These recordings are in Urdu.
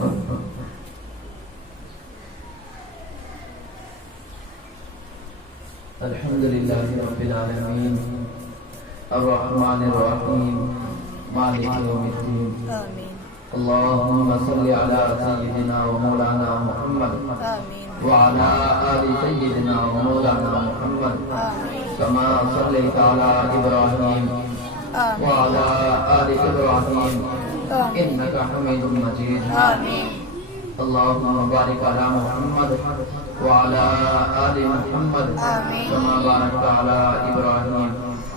الحمد لله رب العالمين الرحمن الرحيم مالك يوم الدين آمين. اللهم صل على سيدنا ومولانا محمد آمين. وعلى آل سيدنا ومولانا محمد آمين. كما صليت على إبراهيم آمين. وعلى آل إبراهيم آمين. إنك حميد مجيد. آمين. اللهم بارك على محمد وعلى آل محمد آمين. كما باركت على إبراهيم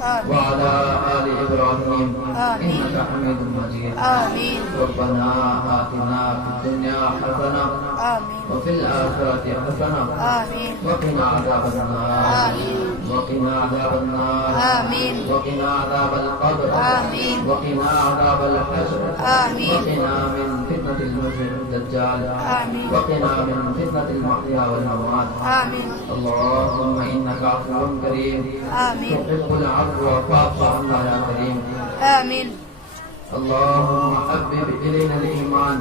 آمين. وعلى آل إبراهيم آمين. إنك حميد مجيد. آمين. ربنا آتنا في الدنيا حسنة آمين. وفي الآخرة حسنة آمين. وقنا عذاب النار. آمين. وقنا عذاب النار. آمين. وقنا عذاب القبر. آمين. وقنا عذاب الحشر. آمين. وقنا من فتنة المسيح الدجال. آمين. وقنا من فتنة المحيا والممات. آمين. اللهم إنك عفو كريم آمين. تحب العفو فاعف عنا يا كريم. آمين. اللهم حبب إلينا الإيمان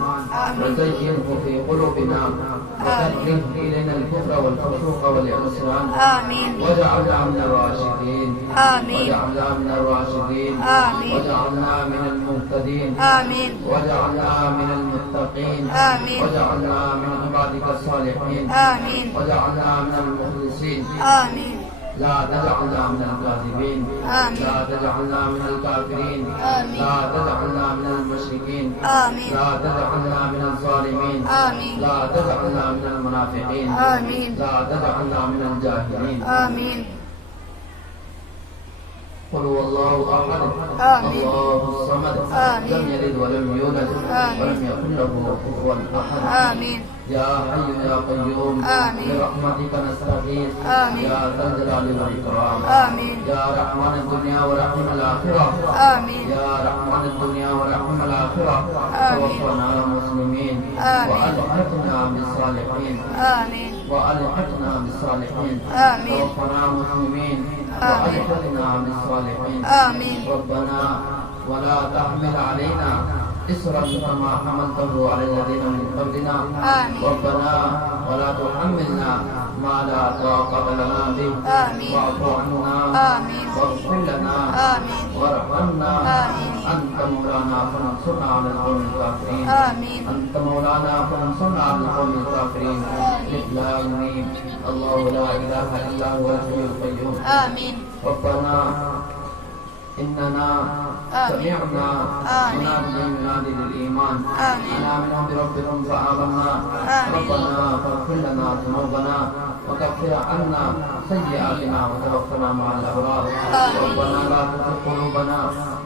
وزينه في قلوبنا وكره إلينا الكفر والفسوق والعصيان آمين. واجعلنا من الراشدين. آمين. واجعلنا من الراشدين. آمين. واجعلنا من المهتدين. آمين. واجعلنا من المتقين. آمين. واجعلنا من عبادك الصالحين. آمين. واجعلنا من المخلصين. آمين. لا تجعلنا من الكاذبين. آمين. لا تجعلنا من الكافرين. آمين. لا تجعلنا من المشركين. آمين. لا تجعلنا من الظالمين. آمين. لا تجعلنا من المنافقين. آمين. لا تجعلنا من الجاهلين. آمين. قل هو الله احد آمين. الله الصمد آمين. لم يلد ولم يولد آمين. ولم يكن له كفوا احد. آمين. يا حي يا قيوم آمين. برحمتك نستغيث. آمين. يا ذا الجلال والاكرام. آمين. يا رحمن الدنيا ورحم الاخره. آمين. يا رحمن الدنيا ورحم الاخره. آمين. توفنا مسلمين آمين. والحقنا بالصالحين. آمين. والحقنا بالصالحين. آمين. توفنا مسلمين آمين. والحقنا بالصالحين. آمين. ربنا ولا تحمل علينا إسرا كما حملته على الذين من قبلنا. آمين. ربنا ولا تحملنا ما لا طاقة لنا به. آمين. واعف عنا. آمين. واغفر لنا. آمين. وارحمنا. آمين. أنت مولانا فانصرنا على القوم الكافرين. آمين. أنت مولانا فانصرنا على القوم الكافرين. الإسلام الله لا إله إلا هو الحي القيوم. آمين. ربنا إننا آمين. سمعنا آمين. مناديا ينادي للإيمان آمين. أن آمنوا بربكم فآمنا. آمين. ربنا فاغفر لنا ذنوبنا وكفر عنا سيئاتنا وتوفنا مع الأبرار. آمين. ربنا لا تزغ قلوبنا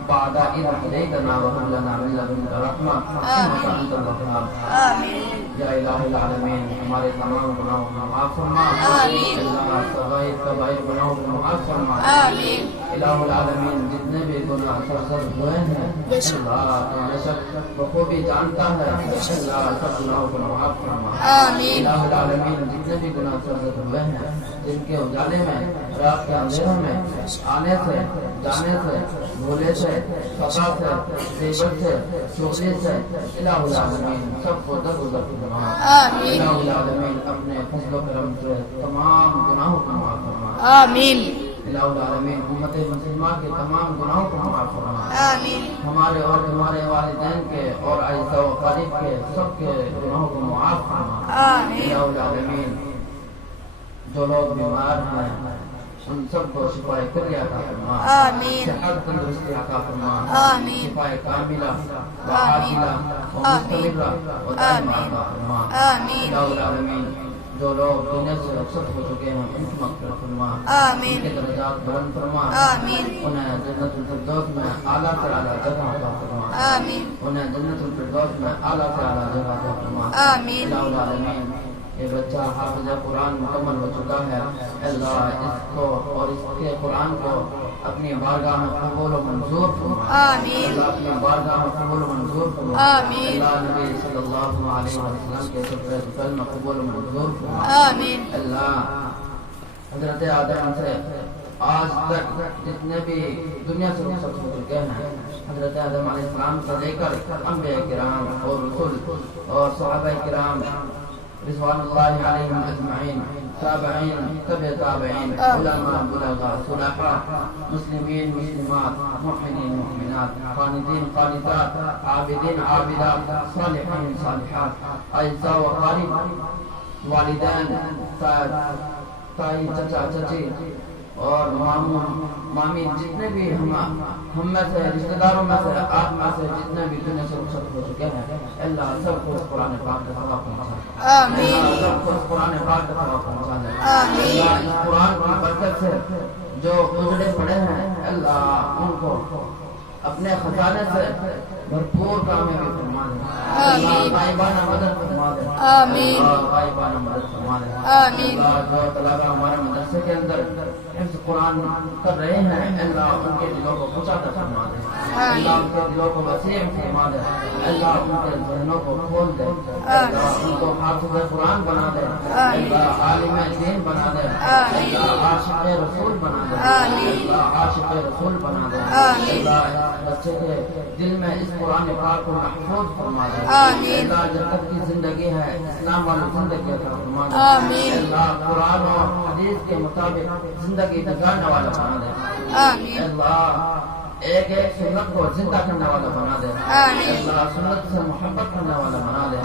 بعد إذ هديتنا وهب لنا من لدنك رحمة إنك أنت الوهاب. آمين. یا الہ العالمین ہمارے تمام گناہوں کو معاف فرما. آمین. اللہ صغائر کبائر گناہوں کو معاف فرما. آمین. الہ العالمین جتنے بھی گناہ سرزد ہوئے ہیں اللہ بے شک بخوبی جانتا ہے. اللہ سب گناہوں کو معاف فرما. آمین. الہ العالمین جتنے بھی گناہ سرزد ہوئے ہیں جن کے اجالے میں رات کے اندھیروں میں آنے سے جانے سے بھولے سے خطا سے غیبت سے چغلی سے الہ العالمین سب کو درگزر فرما. آمین. الہ العالمین اپنے فضل و کرم سے تمام گناہوں کو معاف فرما. آمین. الہ العالمین امت مسلمہ کے تمام گناہوں کو معاف فرما. آمین. ہمارے اور ہمارے والدین کے اور اعزاء و قریب کے سب کے گناہوں کو معاف فرما. آمین. الہ العالمین جو لوگ بیمار ہیں ان سب کو شفا کلیہ عطا فرما. آمین. صحت تندرستی عطا فرما. آمین. شفا کاملہ و عاجلہ و مستمرہ و دائمہ عطا فرما. آمین. الہ العالمین جو لوگ دنیا سے رخصت ہو چکے ہیں ان کی مغفرت فرما. آمین. ان کے درجات بلند فرما. آمین. انہیں جنت الفردوس میں اعلیٰ سے اعلیٰ جگہ عطا فرما. آمین. انہیں جنت الفردوس میں اعلیٰ سے اعلیٰ جگہ عطا فرما. آمین. الہ العالمین یہ بچہ حافظ قرآن مکمل ہو چکا ہے. اللہ اس کو اور اس کے قرآن کو اپنی بارگاہ میں قبول و منظور فرما. آمین. اللہ اپنی بارگاہ میں قبول و منظور فرما. آمین. اللہ نبی صلی اللہ علیہ وسلم کے سفر میں قبول و منظور فرما. آمین. اللہ حضرت آدم سے آج تک جتنے بھی دنیا سے رخصت ہو چکے ہیں حضرت آدم علیہ السلام سے لے کر انبیاء کرام اور رسول اور صحابہ کرام رضوان اللہ علیہم اجمعین، تابعین، تبع تابعین، علماء، بلغاء، صلحاء، مسلمین، مسلمات، مؤمنین، مؤمنات، قانتین، قانتات، عابدین، عابدات، صالحین، صالحات، اعزاء و اقارب، والدین، تائی، چچا، چچی اور ماموں، مامی، جتنے بھی ہم میں سے رشتہ داروں میں سے آپ میں سے جتنے بھی دنیا سے رخصت ہو چکے ہیں، اللہ سب کو اس قرآن پاک کا ثواب پہنچائے، اللہ سب کو اس قرآن پاک کا ثواب پہنچائے، اللہ اس قرآن کی برکت سے جو گزرے پڑے ہیں اللہ ان کو اپنے خزانے سے بھرپور کامیابی فرما دے، اللہ غائبانہ مدد فرما دے، اللہ غائبانہ مدد فرما دے، اللہ جو طلبہ ہمارے مدرسے کے اندر حفظ قرآن کر رہے ہیں اللہ ان کے دلوں کو کچھ فرما دے، اللہ ان کے دلوں کو وسیع فرما دے، اللہ ان کے ذہنوں کو کھول دے، اللہ ان کو حافظ قرآن بنا دے، اللہ عالم دین بنا دے، اللہ عاشق رسول بنا دے، اللہ عاشق رسول بنا دے، اللہ بچے کے دل میں اس قرآن پاک کو محفوظ فرما دے، اللہ جب تک کی زندگی ہے اسلام والی زندگی عطا فرما دے، اللہ قرآن اور حدیث کے مطابق زندگی گزارنے والا بنا دے، اللہ ایک ایک سنت کو زندہ کرنے والا بنا دے، اللہ سنت سے محبت کرنے والا بنا دے،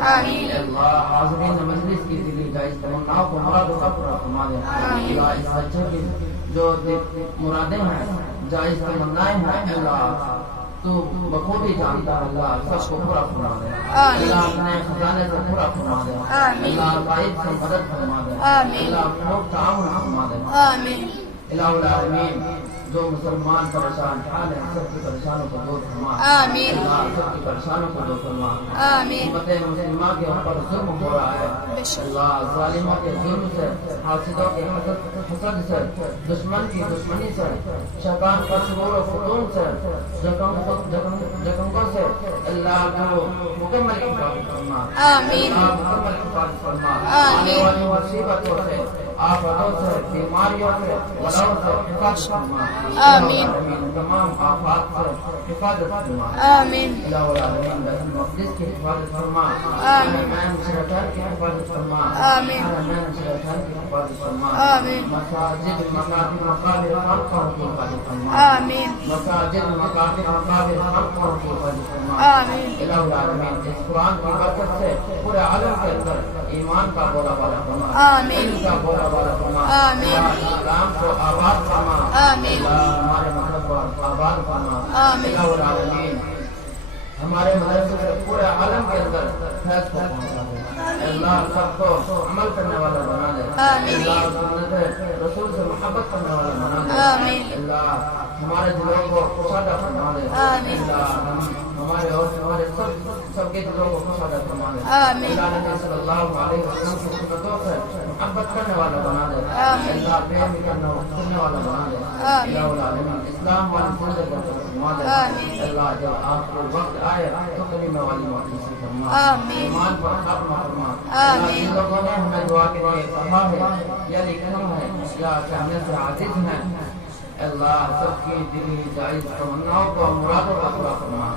اللہ حاضرین مجلس کی دلی جائز تمناؤں کو مرادوں کا پورا فرما دے، اللہ اس بچے کی جو مرادیں ہیں جائز تمنائیں ہیں اللہ تو بخوبی جانتا ہے، اللہ سب کو پورا فرما دے، اللہ اپنے خزانے سے پورا فرما دے، اللہ غائب سے مدد فرما دے، اللہ خوب تعاون فرما دے، الہ العالمین جو مسلمان پریشان حال ہیں سب کی پریشانوں کو دور فرما، اللہ سب کی پریشانوں کو دور فرما، امت مسلمہ کے اوپر ظلم ہو رہا ہے، اللہ ظالموں کے ظلم سے، حاسدوں کے حسد سے، دشمن کی دشمنی سے، شیطان کا شرور و فتون سے، جکنگوں سے اللہ جو مکمل حفاظت فرما، اللہ مکمل حفاظت فرما، آنے والی مصیبتوں سے، آفتوں سے، بیماریوں سے، بلاؤں سے حفاظت فرما، تمام آفات سے حفاظت فرما، الہ العالمین بیت المقدس کی حفاظت فرما، حرمین شریفین کی حفاظت فرما، حرمین شریفین کی حفاظت فرما، مساجد مکاتب مقابر خلق و حفاظت فرما، مساجد مکاتب مقابر خلق و حفاظت فرما، الہ العالمین اس قرآن کی برکت سے پورے عالم کے اندر ایمان کا بولا بالا فرما، علم کا بولا بالا فرما، اسلام کو آباد فرما، ہمارے مذہب کو آباد فرما، الہ العالمین ہمارے مدرسے سے پورے عالم کے اندر فیض کو پہنچا دے، اللہ سب کو عمل کرنے والا بنا دے، اللہ سنت رسول سے محبت کرنے والا بنا دے، اللہ ہمارے دلوں کو کشادہ فرما دے، اللہ ہمارے اور ہمارے سب کے دلوں کو کشادہ فرما دے، اللہ نبی صلی اللہ علیہ وسلم کی سنتوں سے محبت کرنے والا بنا دے، اللہ پیم کرنے والا بنا دے، الہ العالمین اسلام والی زندگی عطا فرما دے، اللہ جب آپ کو وقت آئے تو کلمہ والی موت نصیب فرما، ایمان پر خاتمہ فرما، اللہ جن لوگوں نے ہمیں دعا کے لیے کہا ہے یا لکھنا ہے یا کہنے سے عاجز ہیں، اللہ سب کی دلی جائز تمناؤں کو مرادوں کا پورا فرما،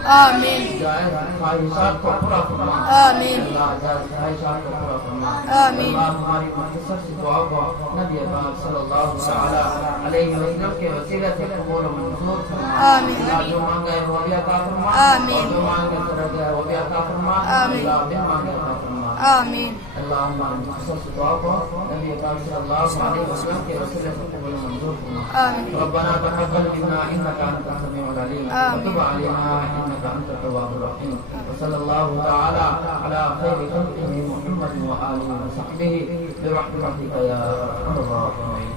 جائز خواہشات کو پورا فرما، اللہ جائز خواہشات کو پورا فرما، اللہ ہماری مختصر سی دعا کو نبی پاک صلی اللہ علیہ وسلم کے وسیلے سے قبول و منظور فرما، اللہ جو مانگے وہ بھی عطا فرما، اور جو مانگے سرگے وہ بھی عطا فرما، اللہ بن مانگے عطا فرما، اللہ ہماری مختصر سی دعا کو نبی پاک صلی اللہ علیہ وسلم کے وسیلے سے قبول و منظور فرما، ربنا تقبل منا انك انت السميع العليم وتب علينا انك انت التواب الرحيم وصلى الله تعالى على خير خلقه محمد واله وصحبه برحمتك يا ارحم الراحمين.